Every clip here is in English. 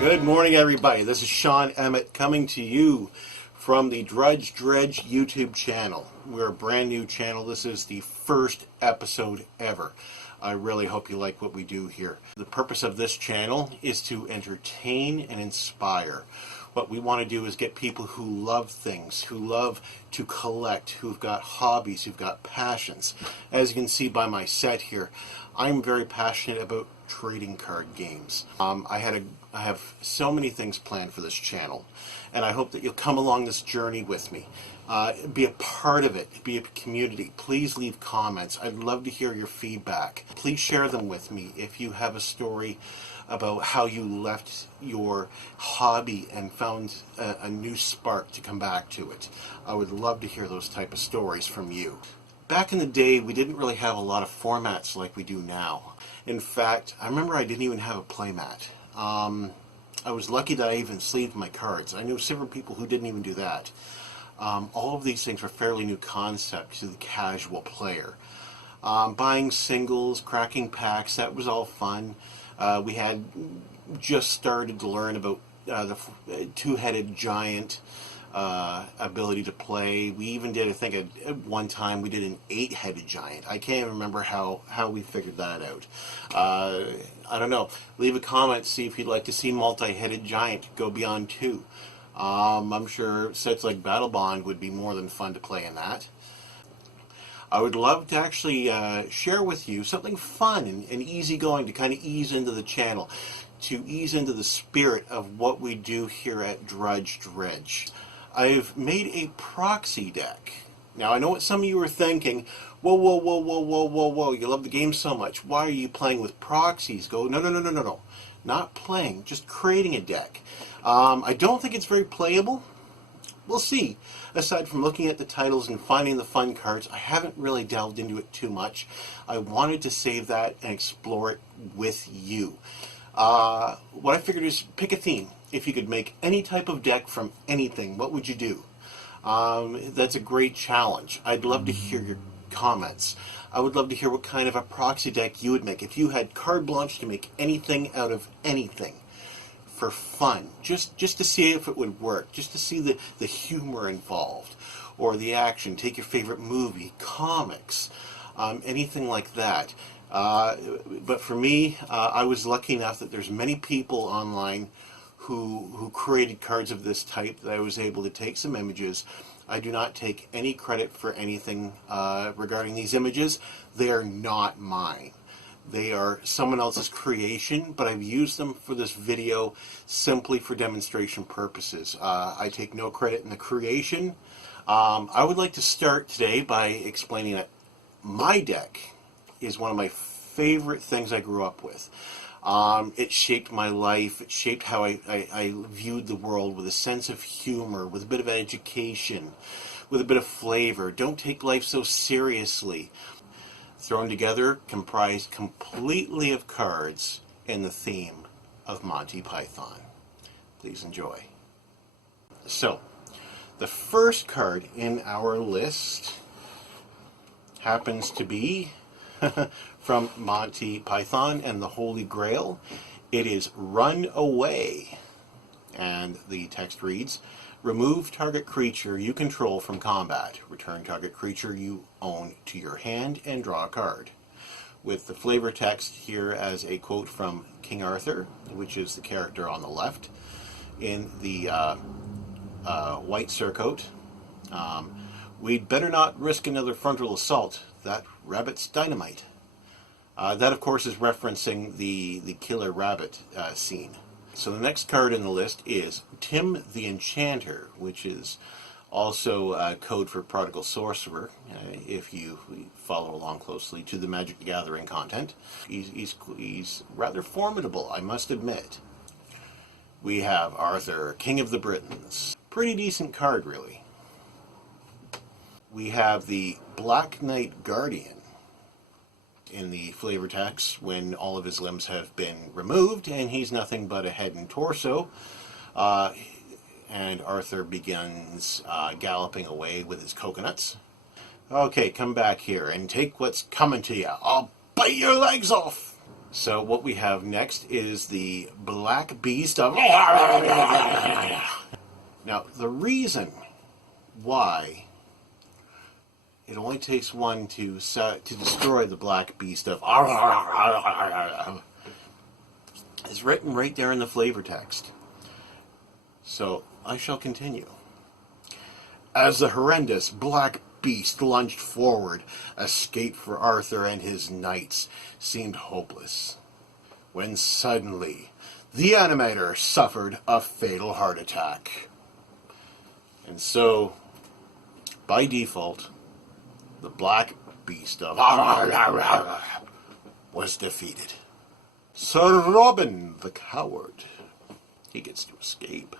Good morning, everybody. This is Sean Emmett coming to you from the Drudge Dredge YouTube channel. We're a brand new channel. This is the first episode ever. I really hope you like what we do here. The purpose of this channel is to entertain and inspire. What we want to do is get people who love things, who love to collect, who've got hobbies, who've got passions. As you can see by my set here, I'm very passionate about trading card games. I have so many things planned for this channel, and I hope that you'll come along this journey with me. Be a part of it, be a community. Please leave comments. I'd love to hear your feedback. Please share them with me if you have a story about how you left your hobby and found a new spark to come back to it. I would love to hear those type of stories from you. Back in the day, we didn't really have a lot of formats like we do now. In fact, I remember I didn't even have a playmat. I was lucky that I even sleeved my cards. I knew several people who didn't even do that. All of these things were fairly new concepts to the casual player. Buying singles, cracking packs, that was all fun. We had just started to learn about the two-headed giant ability to play. We even did, I think, at one time we did an 8-headed giant. I can't even remember how we figured that out. I don't know. Leave a comment, see if you'd like to see multi-headed giant go beyond 2. I'm sure sets like Battle Bond would be more than fun to play in that. I would love to actually share with you something fun and easygoing to kind of ease into the channel, to ease into the spirit of what we do here at Drudge Dredge. I've made a proxy deck. Now, I know what some of you are thinking. Whoa, whoa, whoa, whoa, whoa, whoa, whoa. You love the game so much. Why are you playing with proxies? No, no, no, no, no, no. Not playing, just creating a deck. I don't think it's very playable. We'll see. Aside from looking at the titles and finding the fun cards, I haven't really delved into it too much. I wanted to save that and explore it with you. What I figured is pick a theme. If you could make any type of deck from anything, what would you do? That's a great challenge. I'd love to hear your comments. I would love to hear what kind of a proxy deck you would make. If you had carte blanche to make anything out of anything for fun, just to see if it would work, just to see the humor involved, or the action, take your favorite movie, comics, anything like that. But for me, I was lucky enough that there's many people online who created cards of this type that I was able to take some images. I do not take any credit for anything regarding these images. They are not mine. They are someone else's creation, but I've used them for this video simply for demonstration purposes. I take no credit in the creation. I would like to start today by explaining that my deck is one of my favorite things I grew up with. It shaped my life. It shaped how I viewed the world, with a sense of humor, with a bit of education, with a bit of flavor. Don't take life so seriously. Thrown together, comprised completely of cards in the theme of Monty Python. Please enjoy. So, the first card in our list happens to be from Monty Python and the Holy Grail. It is Run Away. And the text reads, remove target creature you control from combat. Return target creature you own to your hand and draw a card. With the flavor text here as a quote from King Arthur, which is the character on the left, in the white surcoat. We'd better not risk another frontal assault. That rabbit's dynamite. That, of course, is referencing the killer rabbit scene. So the next card in the list is Tim the Enchanter, which is also code for Prodigal Sorcerer, if you follow along closely to the Magic the Gathering content. He's rather formidable, I must admit. We have Arthur, King of the Britons. Pretty decent card, really. We have the Black Knight Guardian in the flavor text when all of his limbs have been removed and he's nothing but a head and torso. And Arthur begins galloping away with his coconuts. Okay, come back here and take what's coming to you. I'll bite your legs off. So what we have next is the Black Beast of... Now, the reason why it only takes one to destroy the Black Beast of... is written right there in the flavor text. So, I shall continue. As the horrendous Black Beast lunged forward, escape for Arthur and his knights seemed hopeless, when suddenly the animator suffered a fatal heart attack. And so, by default, the Black Beast of was defeated. Sir Robin the Coward, he gets to escape,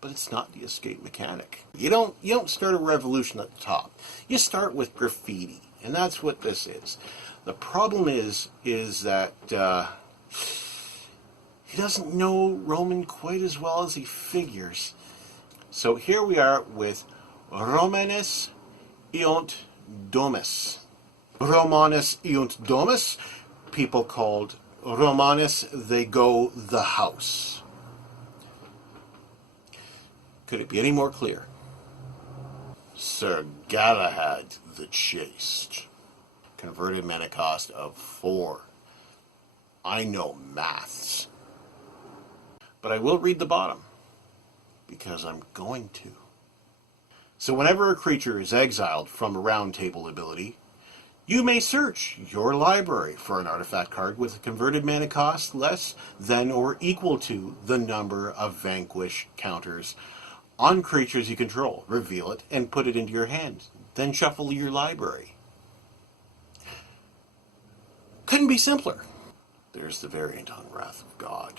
but it's not the escape mechanic. You don't start a revolution at the top. You start with graffiti, and that's what this is. The problem is that he doesn't know Roman quite as well as he figures. So here we are with Romanus Iunt Domus. Romanus Iunt Domus, people called Romanus, they go the house. Could it be any more clear? Sir Galahad the Chaste. Converted mana cost of 4. I know maths. But I will read the bottom, because I'm going to. So whenever a creature is exiled from a round table ability, you may search your library for an artifact card with a converted mana cost less than or equal to the number of vanquish counters on creatures you control. Reveal it and put it into your hand. Then shuffle your library. Couldn't be simpler. There's the variant on Wrath of God.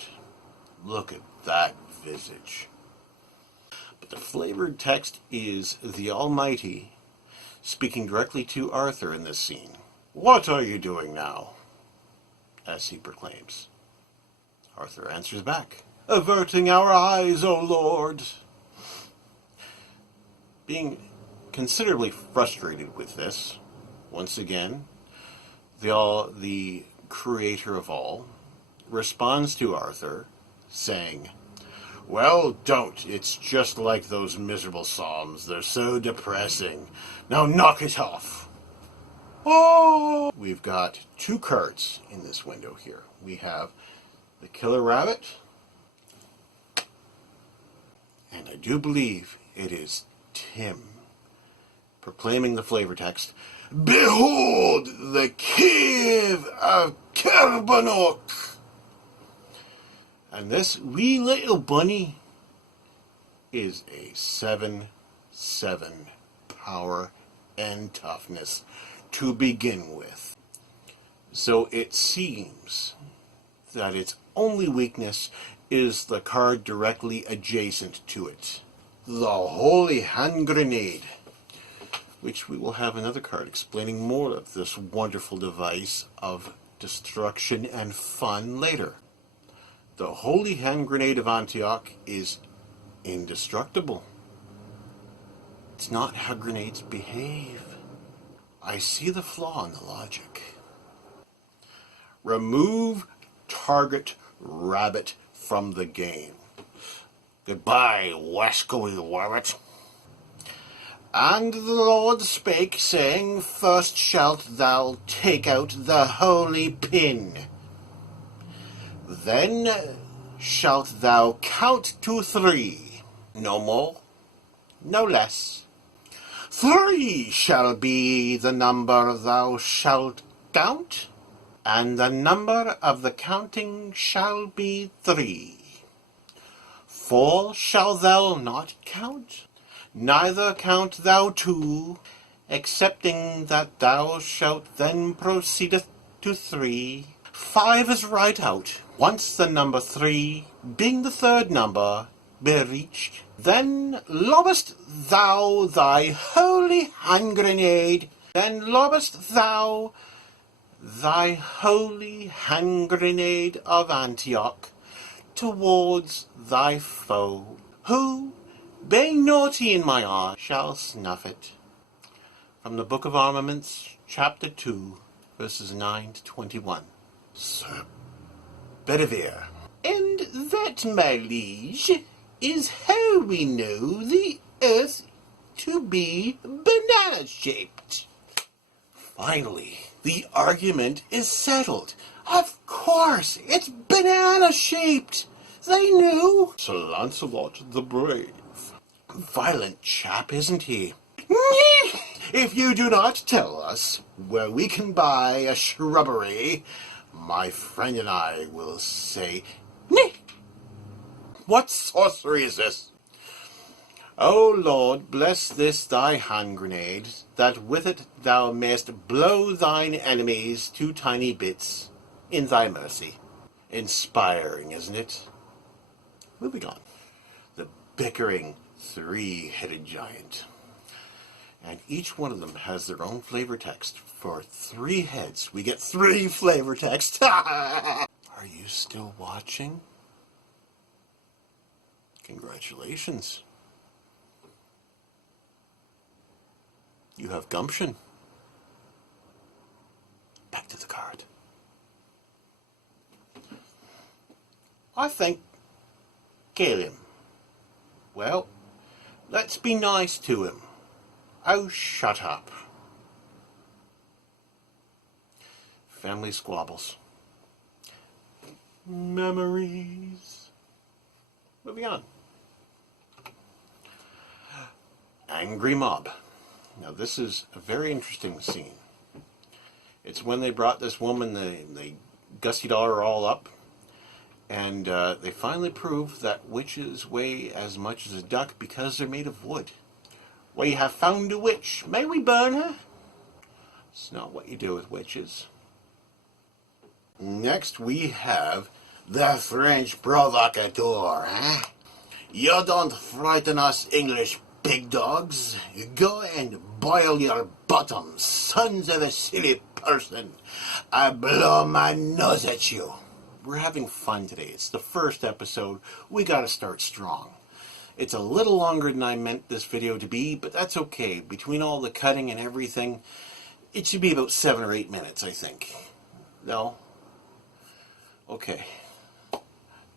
Look at that visage. But the flavored text is the Almighty speaking directly to Arthur in this scene. What are you doing now? As he proclaims. Arthur answers back, averting our eyes, O Lord. Being considerably frustrated with this, once again, the creator of all responds to Arthur, saying, well, don't. It's just like those miserable psalms. They're so depressing. Now knock it off. Oh! We've got 2 cards in this window here. We have the Killer Rabbit, and I do believe it is Tim proclaiming the flavor text, behold the cave of Kerbanook. And this wee little bunny is a 7/7 power and toughness to begin with. So it seems that its only weakness is the card directly adjacent to it, the Holy Hand Grenade, which we will have another card explaining more of this wonderful device of destruction and fun later. The Holy Hand Grenade of Antioch is indestructible. It's not how grenades behave. I see the flaw in the logic. Remove target rabbit from the game. Goodbye, wascally rabbit. And the Lord spake, saying, first shalt thou take out the holy pin. Then shalt thou count to 3, no more, no less. 3 shall be the number thou shalt count, and the number of the counting shall be 3. 4 shalt thou not count, neither count thou 2, excepting that thou shalt then proceedeth to 3. 5 is right out. Once the number 3, being the third number, be reached, then lobbest thou thy holy hand grenade. Then lobbest thou thy holy hand grenade of Antioch towards thy foe, who, being naughty in my eye, shall snuff it. From the Book of Armaments, chapter 2, verses 9 to 21. Sir Bedivere. And that, my liege, is how we know the Earth to be banana-shaped. Finally, the argument is settled. Of course, it's banana-shaped. They knew. Sir Lancelot the Brave. Violent chap, isn't he? If you do not tell us where we can buy a shrubbery, my friend and I will say, "Meh." What sorcery is this? O Lord, bless this thy hand grenade, that with it thou mayst blow thine enemies to tiny bits in thy mercy. Inspiring, isn't it? Moving on. The bickering three-headed giant. And each one of them has their own flavor text. For 3 heads, we get 3 flavor text. Are you still watching? Congratulations. You have gumption. Back to the card. I think, kill him. Well, let's be nice to him. Oh, shut up. Family squabbles. Memories. Moving on. Angry mob. Now this is a very interesting scene. It's when they brought this woman, they gussied her all up, and they finally proved that witches weigh as much as a duck because they're made of wood. We have found a witch. May we burn her? It's not what you do with witches. Next we have the French provocateur. You don't frighten us English big dogs. Go and boil your bottoms, sons of a silly person. I blow my nose at you. We're having fun today. It's the first episode. We gotta start strong. It's a little longer than I meant this video to be, but that's okay. Between all the cutting and everything, it should be about 7 or 8 minutes, I think. No? Okay.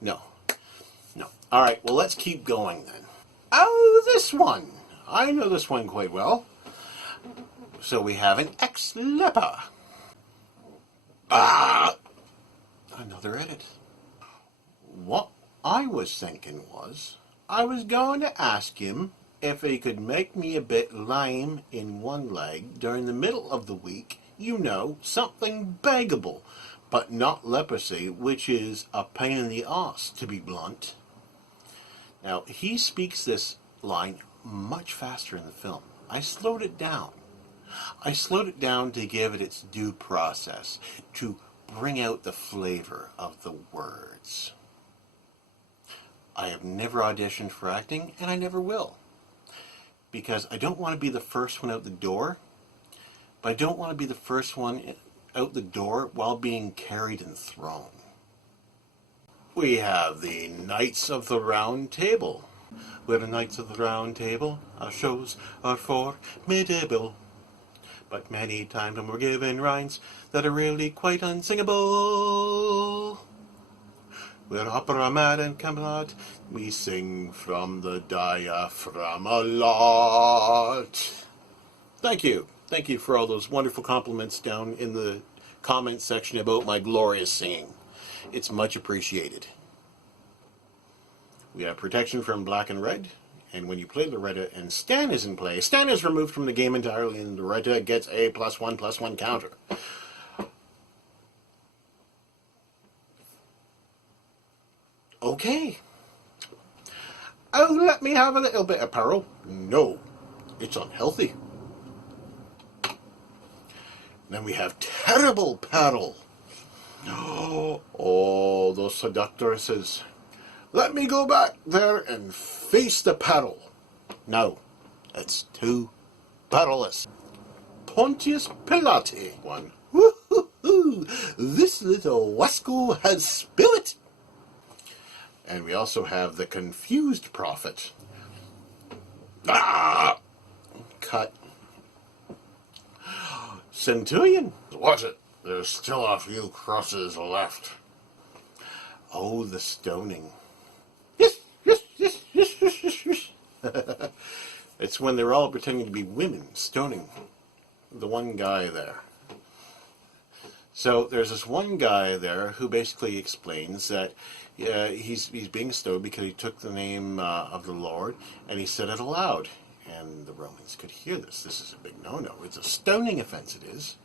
No. Alright, well, let's keep going then. Oh, this one. I know this one quite well. So we have an ex-leper. Another edit. What I was thinking was, I was going to ask him if he could make me a bit lame in one leg during the middle of the week. You know, something beggable, but not leprosy, which is a pain in the arse, to be blunt. Now, he speaks this line much faster in the film. I slowed it down. I slowed it down to give it its due process, to bring out the flavor of the words. I have never auditioned for acting, and I never will. Because I don't want to be the first one out the door, but I don't want to be the first one out the door while being carried and thrown. We have the Knights of the Round Table. We're the Knights of the Round Table. Our shows are formidable. But many times when we're given rhymes that are really quite unsingable. We're opera mad and Camelot. We sing from the diaphragm a lot. Thank you. Thank you for all those wonderful compliments down in the comment section about my glorious singing. It's much appreciated. We have protection from black and red. And when you play Loretta and Stan is in play, Stan is removed from the game entirely and Loretta gets a +1/+1 counter. Okay. Oh, let me have a little bit of peril. No, it's unhealthy. Then we have terrible peril. Oh, those seductresses. Let me go back there and face the peril. No, it's too perilous. Pontius Pilate one. Woo-hoo-hoo! This little wasco has spirit. And we also have the confused prophet. Cut. Centurion. Watch it. There's still a few crosses left. Oh, the stoning. It's when they're all pretending to be women, stoning the one guy there. So there's this one guy there who basically explains that he's being stoned because he took the name of the Lord and he said it aloud. And the Romans could hear this. This is a big no-no. It's a stoning offense, it is.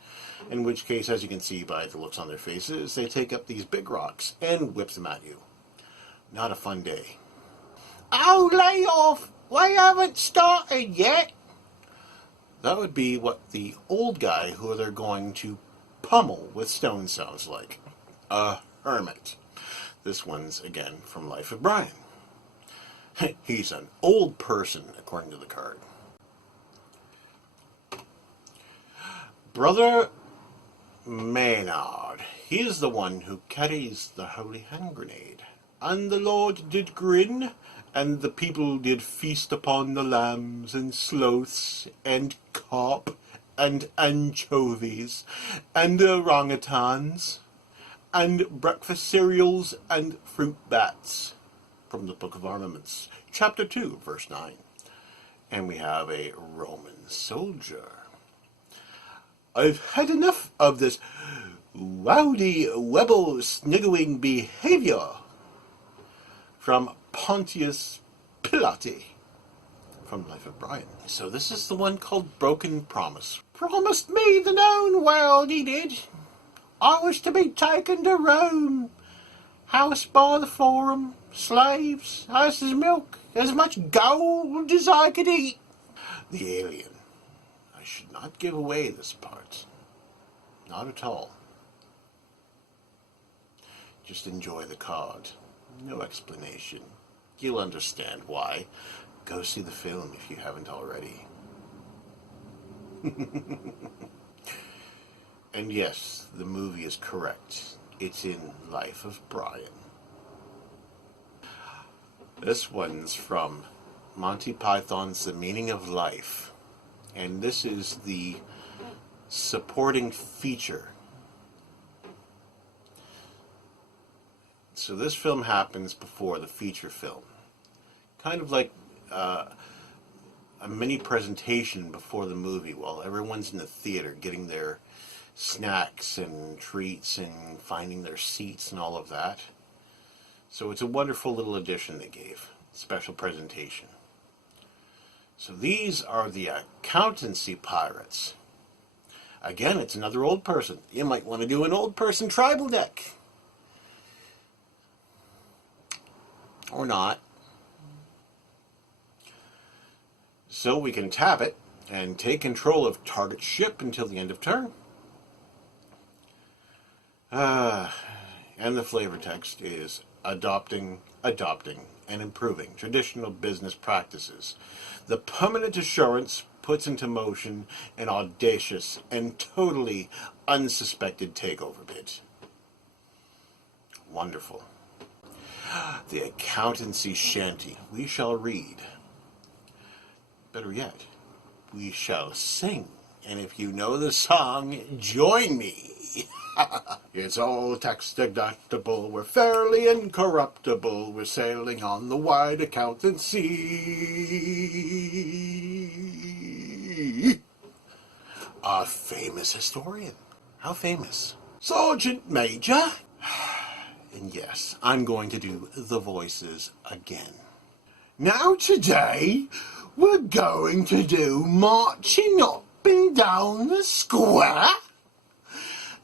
In which case, as you can see by the looks on their faces, they take up these big rocks and whip them at you. Not a fun day. Oh, lay off! We haven't started yet! That would be what the old guy who they're going to pummel with stones sounds like. A hermit. This one's, again, from Life of Brian. He's an old person, according to the card. Brother Maynard. He is the one who carries the holy hand grenade. And the Lord did grin, and the people did feast upon the lambs and sloths and carp and anchovies and orangutans and breakfast cereals and fruit bats. From the Book of Armaments, chapter 2, verse 9. And we have a Roman soldier. I've had enough of this rowdy, rebel, sniggering behavior. From Pontius Pilate, from Life of Brian. So this is the one called Broken Promise. Promised me the known world, he did. I was to be taken to Rome. House by the forum, slaves, horses' milk, as much gold as I could eat. The alien. I should not give away this part. Not at all. Just enjoy the card. No explanation. You'll understand why. Go see the film if you haven't already. And yes, the movie is correct. It's in Life of Brian. This one's from Monty Python's The Meaning of Life. And this is the supporting feature. So this film happens before the feature film. Kind of like a mini presentation before the movie while everyone's in the theater getting their snacks and treats and finding their seats and all of that. So it's a wonderful little addition they gave. Special presentation. So these are the accountancy pirates. Again, it's another old person. You might want to do an old person tribal deck. Or not. So we can tap it and take control of target ship until the end of turn. And the flavor text is adopting, and improving traditional business practices. The permanent assurance puts into motion an audacious and totally unsuspected takeover bid. Wonderful. The accountancy shanty. We shall read. Better yet, we shall sing. And if you know the song, join me. It's all tax deductible, we're fairly incorruptible, we're sailing on the wide accountancy. A famous historian. How famous? Sergeant Major. And yes, I'm going to do the voices again. Now today, we're going to do marching up and down the square.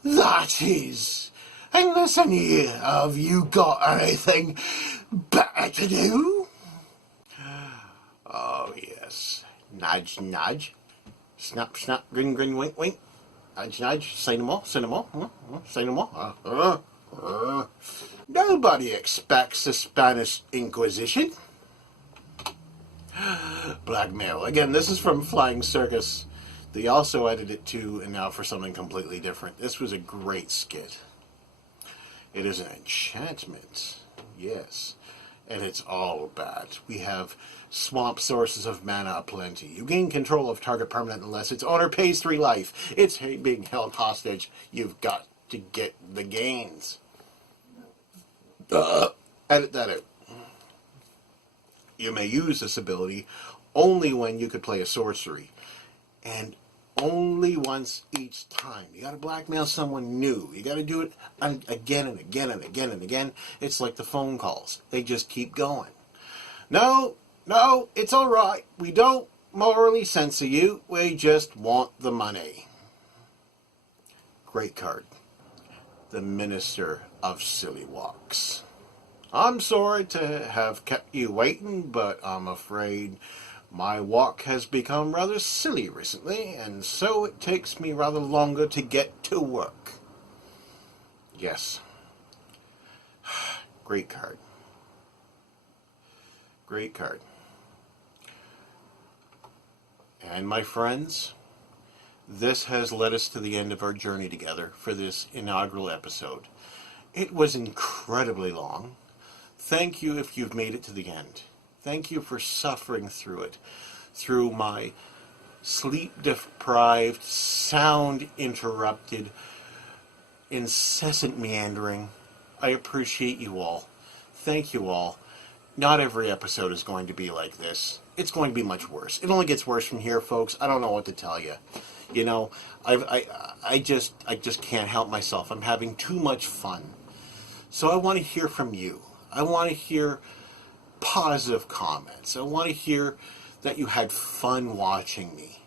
That is, unless any of you got anything better to do. Oh yes, nudge, nudge, snap, snap, grin, grin, wink, wink, nudge, nudge, say no more, say no more, say no more. Nobody expects the Spanish Inquisition. Blackmail. Again, this is from Flying Circus. They also edited it too, and now for something completely different. This was a great skit. It is an enchantment. Yes. And it's all bad. We have swamp sources of mana aplenty. You gain control of target permanent unless its owner pays 3 life. It's being held hostage. You've got to get the gains. Edit that out. You may use this ability only when you could play a sorcery, and only once each time. You got to blackmail someone new. You got to do it again and again and again and again. It's like the phone calls. They just keep going. No, it's all right. We don't morally censor you. We just want the money. Great card. The Minister of Silly Walks. I'm sorry to have kept you waiting, but I'm afraid my walk has become rather silly recently, and so it takes me rather longer to get to work. Yes. Great card. Great card. And my friends, this has led us to the end of our journey together for this inaugural episode. It was incredibly long. Thank you if you've made it to the end. Thank you for suffering through it, through my sleep-deprived, sound-interrupted, incessant meandering. I appreciate you all. Thank you all. Not every episode is going to be like this. It's going to be much worse. It only gets worse from here, folks. I don't know what to tell you. You know, I just can't help myself. I'm having too much fun. So I want to hear from you. I want to hear positive comments. I want to hear that you had fun watching me.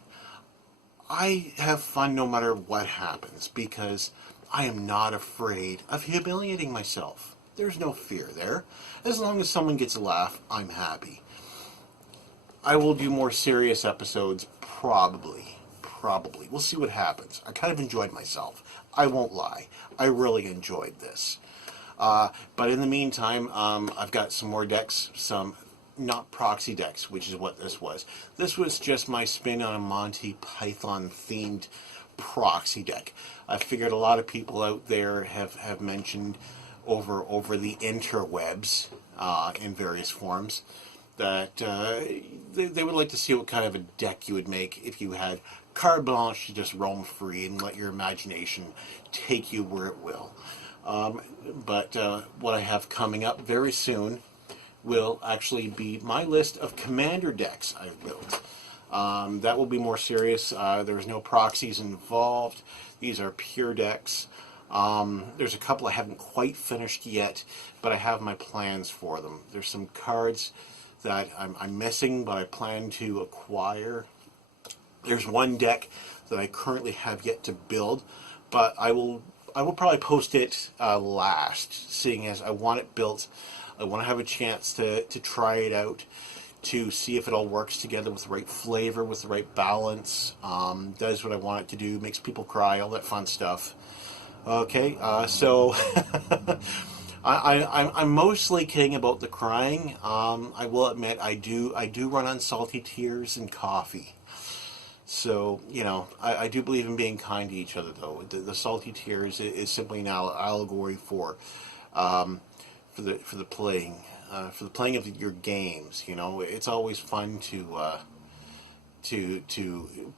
I have fun no matter what happens because I am not afraid of humiliating myself. There's no fear there. As long as someone gets a laugh, I'm happy. I will do more serious episodes, probably. We'll see what happens. I kind of enjoyed myself. I won't lie. I really enjoyed this. But in the meantime, I've got some more decks, some not proxy decks, which is what this was. This was just my spin on a Monty Python themed proxy deck. I figured a lot of people out there have mentioned over the interwebs in various forms that they would like to see what kind of a deck you would make if you had carte blanche to just roam free and let your imagination take you where it will. But what I have coming up very soon will actually be my list of commander decks I've built. That will be more serious. There's no proxies involved. These are pure decks. There's a couple I haven't quite finished yet, but I have my plans for them. There's some cards that I'm missing, but I plan to acquire. There's one deck that I currently have yet to build, but I will probably post it last, seeing as I want it built. I want to have a chance to try it out, to see if it all works together with the right flavor, with the right balance, does what I want it to do, makes people cry, all that fun stuff. Okay, so I'm mostly kidding about the crying. I will admit I do run on salty tears and coffee. So, you know, I do believe in being kind to each other, though. The salty tears is simply an allegory for the playing of your games. You know, it's always fun to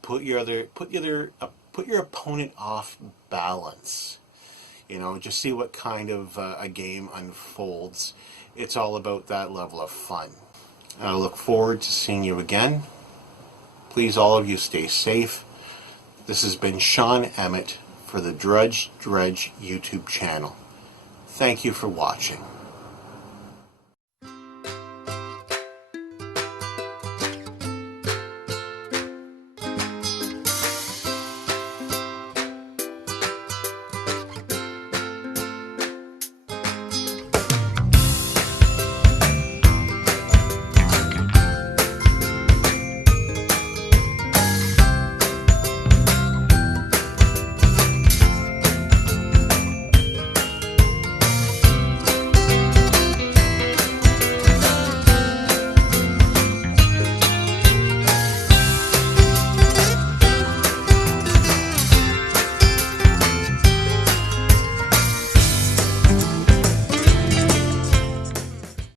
put your opponent off balance. You know, just see what kind of a game unfolds. It's all about that level of fun. I look forward to seeing you again. Please, all of you, stay safe. This has been Sean Emmett for the Drudge Dredge YouTube channel. Thank you for watching.